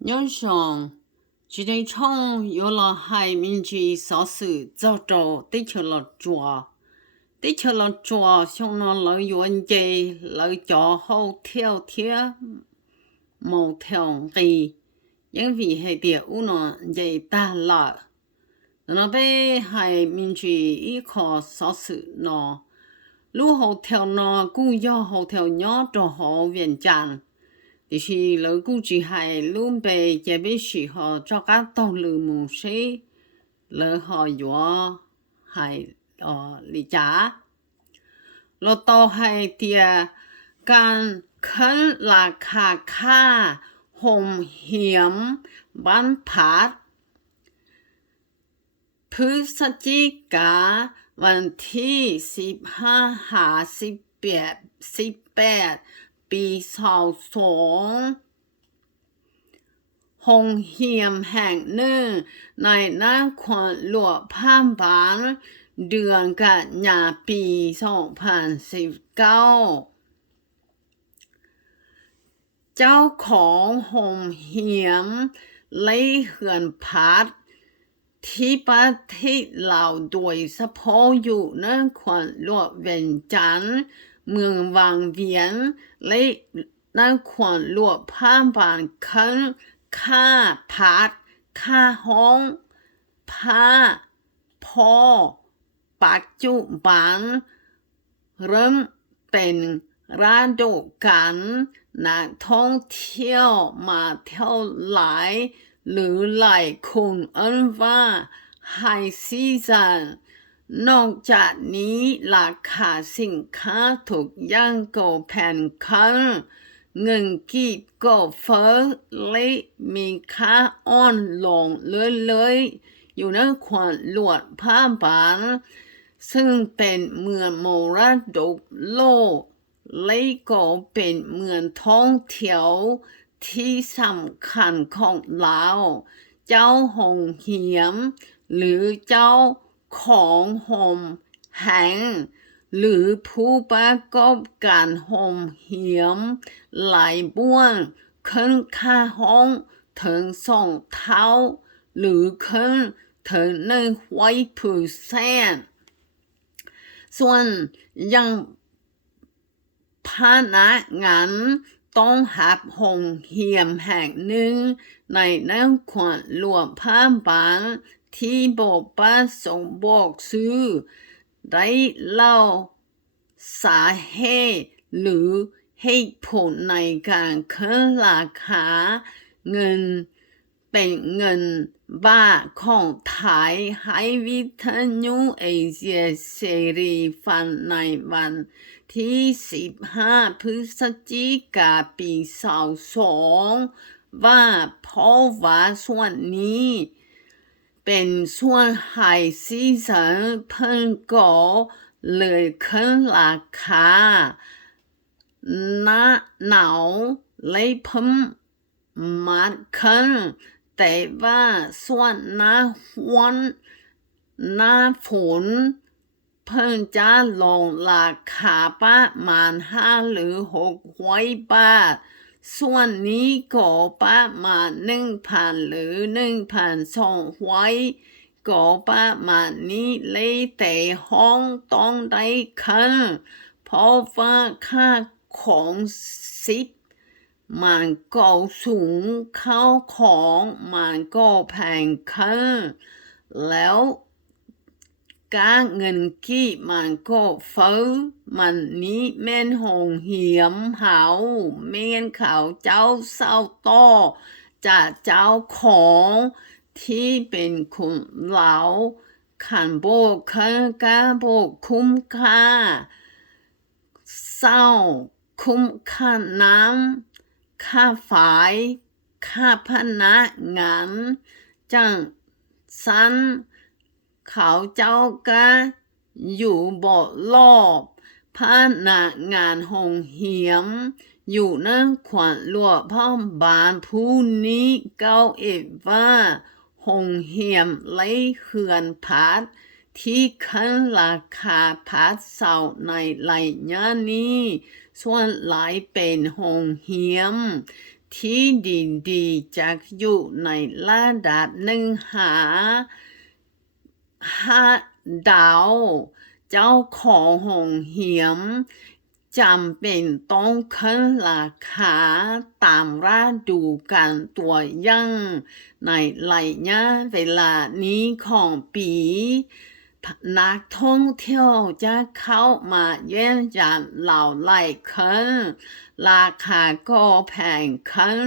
nhớ rằng chỉ đến trong yếu là hai mình chỉ sở sự giáo trò tích chờ là chùa tích chờ là chùa xong nó lợi dụng gì lợi cho hậu theo thiết màu theo gì những vì hệ địa u nó gì ta là nó bé hai mình chỉ ý khó sở sự nó lúc hậu theo nó cũng do hậu theo nhỏ cho họ viện chẳng thì lỡ cũng chỉ hay luôn về chế biến sĩ họ cho các tàu lừa mù sĩ lỡ họ dọa hay lý trả lỡ tàu hay tia can khấn là kha hồng hiểm bán phátพฤศจิกาวันที่15/18 ปี22โรงเรียนแห่งหนึ่งในนครหลวงพะบางเดือนกันยายนปี2019เจ้าของโรงเรียนเลยเหือนพัดที่ประเทศลาวโดยเฉพาะอยู่นครหลวงเวียงจันทร์เมืองวังเวียงและนครหลวงพะบางคันค่าพัดค่าห้องพอปัจจุบันเริ่มเป็นฤดูกาลนักท่องเที่ยวมาเที่ยวหลายหรือหลายคนเอ่ยว่าไฮซีซันนอกจากนี้ราคาสินค้าทุกอย่างก็แพงขึ้นเงินกีบก็เฟ้อและมีค่าอ่อนลงเรื่อยๆอยู่ในความหลวงพะบางซึ่งเป็นเมืองมรดกโลกและก็เป็นเมืองท่องเที่ยวที่สำคัญของเราเจ้าโรงเรียนหรือเจ้าของโรงแห่งหรือผู้ประกอบการโรงเรียนหลายบ้วนขึ้นค่าห้องถึง2 เท่าหรือขึ้นถึง100%ส่วนยังพนักงานต้องหับโรงเรียนแห่งหนึ่งในนครหลวงพะบางที่บอกประสงค์บอกซื้อได้เล่าสาเหตุหรือเหตุผลในการขึ้นราคาเงินเป็นเงินบาทของไทยให้วิทยุเอเชียเสรีฟังในวันที่15 พฤศจิกายนปี22ว่าเพราะว่าส่วนนี้เป็นส่วนไฮซีซันเพิ่งก็เลยขึ้นราคาหน้าหนาวเลยเพิ่มมากขึ้นแต่ว่าส่วนหน้าฝนเพิ่งจะลงราคาประมาณ5 หรือ 600 บาทส่วนนี้ก็ประมาณ 1,000 หรือ 1,200 ก็ประมาณนี้เลยแต่ห้องต้องได้ขึ้นเพราะว่าค่าของสิบมันก็สูงเข้าของมันก็แพงขึ้นแล้วการเงินกีบมันก็เฟ้อมันนี้แม่นโรงเรียนเฮาแม่นเขาเจ้าเศร้าต่อจากเจ้าของที่เป็นคนเหลาขันโบกขันกาโบกคุ้มค่าเศร้าคุ้มค่าน้ำค่าไฟค่าพนักงานจังสันเขาเจ้าก็อยู่บ่รอบพนักงานโรงเรียนอยู่ในความหลวงพะบางผู้นี้ก็ว่าโรงเรียนเลยเหือนพัดที่ขึ้นราคาพัดเสาในระยะนี้ส่วนหลายเป็นโรงเรียน ที่ดีๆจะอยู่ในระดับ1 หา5 ดาวเจ้าของโรงเรียนจำเป็นต้องขึ้นราคาตามฤดูกาลตัวอย่างในระยะเวลานี้ของปีนักท่องเที่ยวจะเข้ามาเยี่ยมอย่างหลากหลายขึ้นราคาก็แพงขึ้น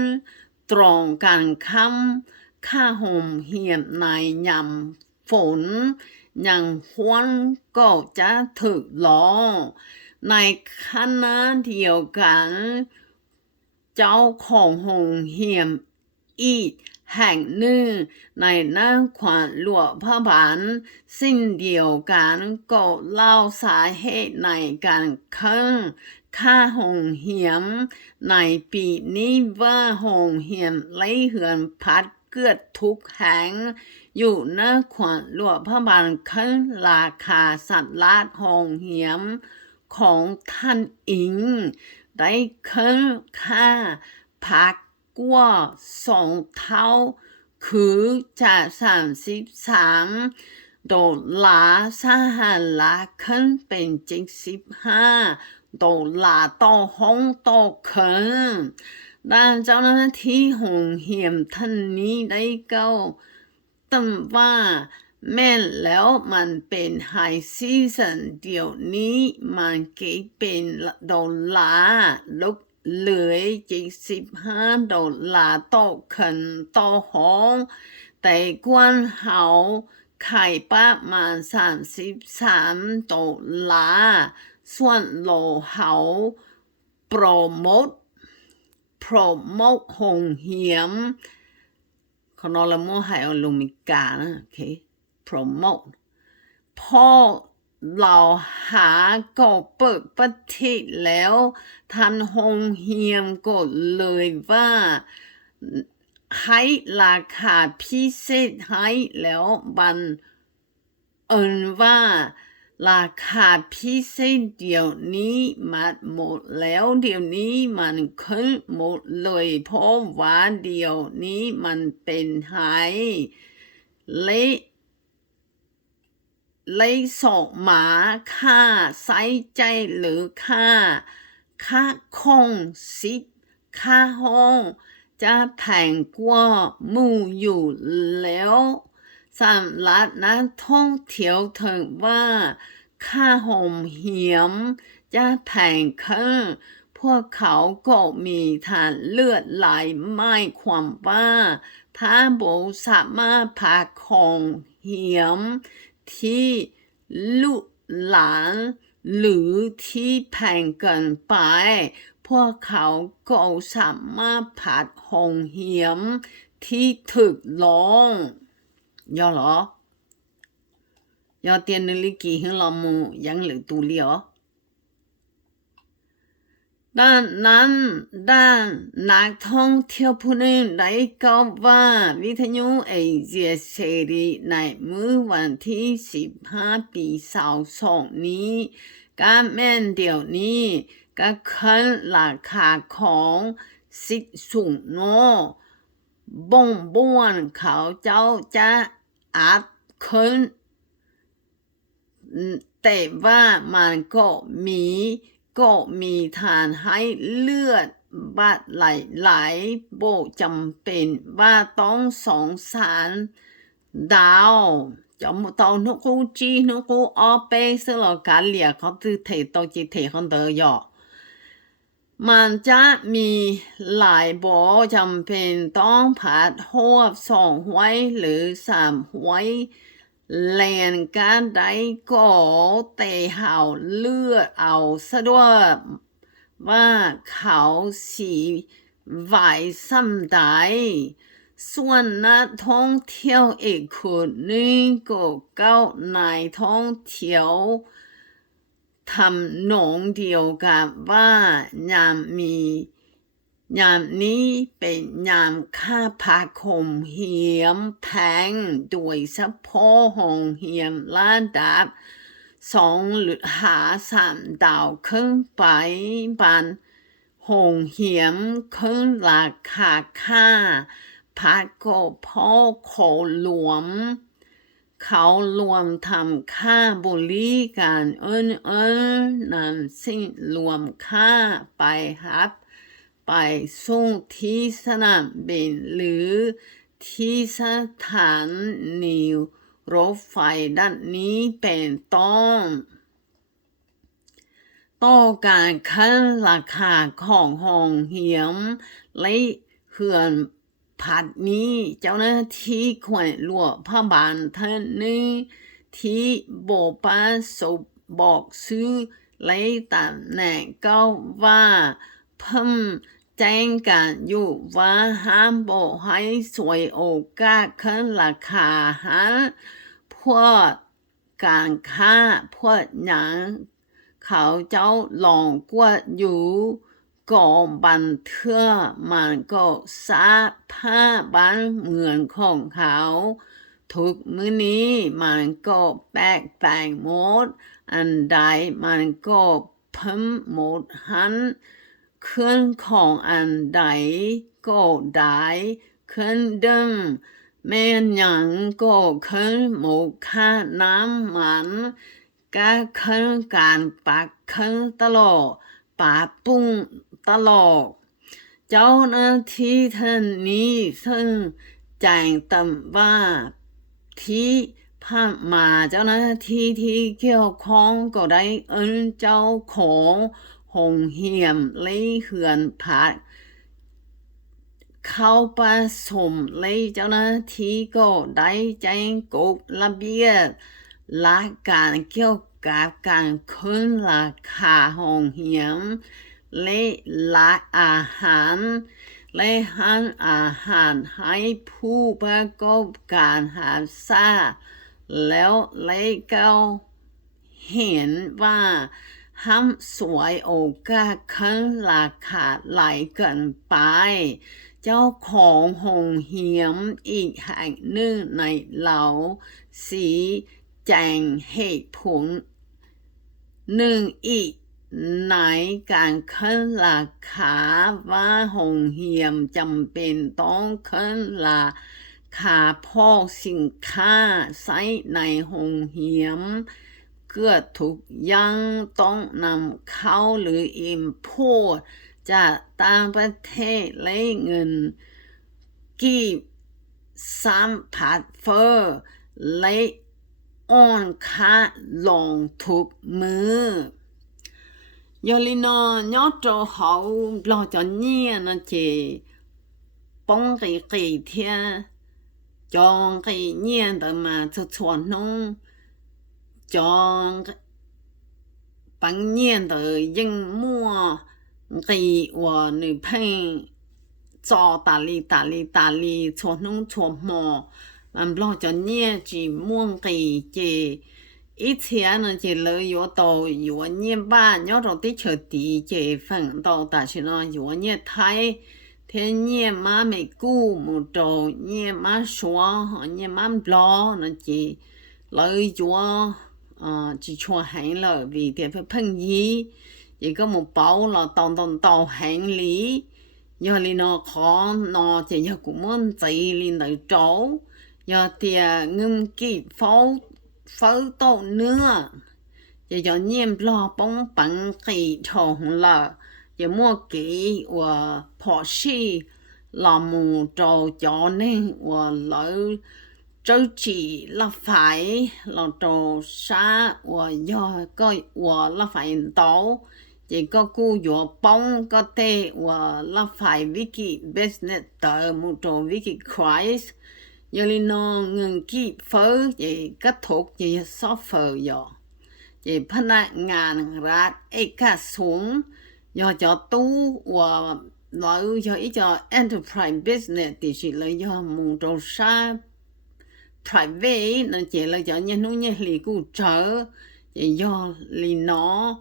ตรงกันข้ามค่าโรงเรียนในยามฝนอย่างฝนก็จะถูกลงในขณะเดียวกันเจ้าของโรงเรียนอีกแห่งหนึ่งในนครหลวงพระบางสิ่งเดียวกันก็เล่าสาเหตุในการขึ้นค่าโรงเรียนในปีนี้ว่าโรงเรียนไร้เหือนพัดเกือบทุกแห่งอยู่นครหลวงพระบางขึ้นราคาสัตว์ละโรงเรียนของท่านอิงได้ขึ้นค่าพักกว่า2 เท่าคือจาก33 ดอลลาร์สหรัฐขึ้นเป็น75 ดอลลาร์ต่อห้องต่อคืนด้านเจ้าหน้าที่โรงเรียนท่านนี้ได้กล่าวตั้งว่าแม้แล้วมันเป็นไฮซีซั่นเดี๋ยวนี้มันเก็บเป็น$ลดเหลือ75 ดอลลาร์ต่อคืนต่อห้องแต่กวนเขาขายประมาณ33 ดอลลาร์ส่วนโลเขาโปรโมทโรงเรียนเขานอละมัวให้เอาลงมีกานะโอเคโปรโมทพอเราหาก็เปิดประเทศแล้วท่านโรงเรียนก็เลยว่าให้ราคาพิเศษให้แล้วบันว่าราคาพิเศษเดี๋ยวนี้มันหมดแล้วเดี๋ยวนี้มันขึ้นหมดเลยเพราะว่าเดี๋ยวนี้มันเป็นไฮเลขส่งมาค่าใช้จ่ายหรือค่าครองสิทธิ์ค่าห้องจะแพงกว่าหมู่อยู่แล้วสำหรับนักท่องเที่ยวถึงว่าค่าโรงเรียนจะแพงขึ้นพวกเขาก็มีทางเลือกหลายหมายความว่าถ้าบ่สามารถพาโรงเรียนที่ลูกหลานหรือที่แพงเกินไปพวกเขาก็สามารถพาโรงเรียนที่ถูกลง要了要电脑里记很老母养了独立哦ดังนั้นด้านนักท่องเที่ยวผู้หนึ่งได้กล่าวว่าวิทยุเอเชียเสรีในมื้อวันที่15 ปี22นี้การแม่นเดี๋ยวนี้ก็ขึ้นราคาของสิทธิ์สูงโนบ่งบอกเขาเจ้าจะอาจขึ้นแต่ว่ามันก็มีทางให้เลือดบัตรหลายๆโบจำเป็นว่าต้อง2 ดาวจำต้องนกูจีนกูออเปสโลกาเลียเขาตื้อเทตัวจีเทเขาเดยอมันจะมีหลายโบจำเป็นต้องผัดหัว2 ไว้หรือ3 ไว้แลนการได้ก็แต่เขาเลือกเอาสะดวกว่าเขาสีไหวซ้ำใดส่วนนักท่องเที่ยวอีกคนนึงก็เก้านายท่องเที่ยวทำนองเดียวกับว่ายามนี้เป็นยามค่าพักโรงเรียนแพงโดยเฉพาะโรงเรียนระดับ2 หรือ 3 ดาวขึ้นไปบาง หงเหียมขึ้นราคาค่าพัดก็พ่อโคหลวมเขารวมทำค่าบริการนั่นสิ่งรวมค่าไปครับไปส่งที่สนามบินหรือที่สถานีรถไฟด้านนี้เป็นต้นต่อการขึ้นราคาของโรงเรียนและเขื่อนผัดนี้เจ้าหน้าที่แขวงหลวงพระบางท่านหนึ่งที่บอกประสบบอกซื้อและตำแหน่งก็ว่าเพิ่มแจ้งกันอยู่ว่าห้ามบอกให้สวยโอกาสขึ้นราคาอาหารเพื่อการค้าเพื่อหยังเขาเจ้าลองกวดอยู่ก่อบันเทื่อมันก็สาผ้าบ้านเมืองของเขาทุกมื้อนี้มันก็แปลกหมดอันใดมันก็เพิ่มหมดหันเครื่องของอันใดก็ได้ขึ้นดึงแม่นหยังก็ขึ้นหมดค่าน้ำมันก็ขึ้นการปักขึ้นตลอดปาปุ้งตลอดเจ้าหน้าที่ท่านนี้ซึ่งแจ้งตำว่าที่ผ่านมาเจ้าหน้าที่ที่เกี่ยวข้องก็ได้เจ้าของโรงเรียนและเขื่อนผัดเข้าประชุมและเจ้าหน้าที่ก็ได้แจ้งกฎระเบียบหลักการเกี่ยวกับการขึ้นราคาโรงเรียนและร้านอาหารและห้างอาหารให้ผู้ประกอบการหาทราบแล้วและก็เห็นว่าห้ามสวยโอกาสขึ้นราคาหลายเกินไปเจ้าของโรงเรียนอีกแห่งหนึ่งในเหล่าสีแจงเหตุผลหนึ่งอีกในการขึ้นราคาว่าโรงเรียนจำเป็นต้องขึ้นราคาเพราะสินค้าใช้ในโรงเรียนเกือบทุกอย่างต้องนำเข้าหรือ import จากต่างประเทศและเงินกีบสัมผัสเฟอร์และอ่อนค่าลงทุกมือยอลินอยอโจเขารอจนเนี่ยนะเจป้องกี่เทียจองกี่เนี่ยแต่มาจะชวนน้องจองปังเนี่ยแต่ยังมั่วกี่ว่าหนึ่งเพ่งจอตาลีชวนน้องชวนหมอมันรอจนเนี่ยจีม่วงกี่เจ以前呢，这旅游到有年班，要到地球地这份到，但是呢，有年太天年嘛没顾木到年嘛说，年嘛老那这旅游只穿行了，为的不碰衣，一个木包了，当行李，要你那看那这要古门子里来找，要的记否。phớ tô nữa giờ cho nhiên lo bóng bằng kỳ thổ là giờ mua kỹ và phỏ xì là mù trò cho nên và lỡ trâu chỉ là phải là trò xa và do coi và là phải tấu chỉ có cu dụ bóng có thể và là phải wiki business tờ mù trò wiki Christ giờ li nó ngừng kịp phớ vậy kết thúc vậy software giờ vậyพนักงานรัฐเอกชนgiờ cho tu và nói giờ ít cho enterprise business thì chỉ là giờ muốn đầu sa private nó chỉ là giờ nhân nuôi nhân lì cụ trở vậy giờ li nó